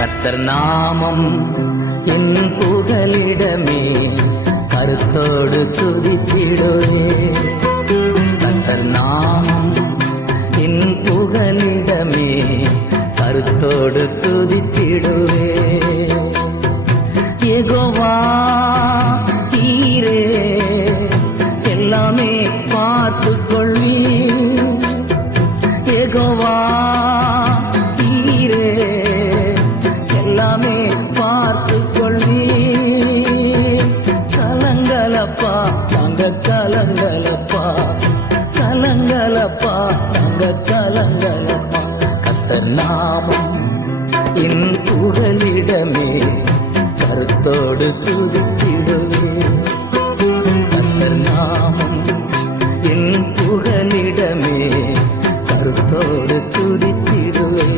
கர்த்தர் நாமம் என் புகலிடமே கருத்தோடு துதித்திடுவே கர்த்தர் நாமம் என் புகலிடமே கருத்தோடு துதித்திடுவே எகோவா தீரே எல்லாமே பார்த்து கொள்வீ எகோவா கலங்கலப்பா நாங்க கலங்கலப்பா கலங்கலப்பா நாங்க கலங்கலப்பா கத்தர் நாமம் என் குரலிடமே கருத்தோடு துதித்திடுவே கத்தர் நாமம் என் குரலிடமே கருத்தோடு துதித்திடுவே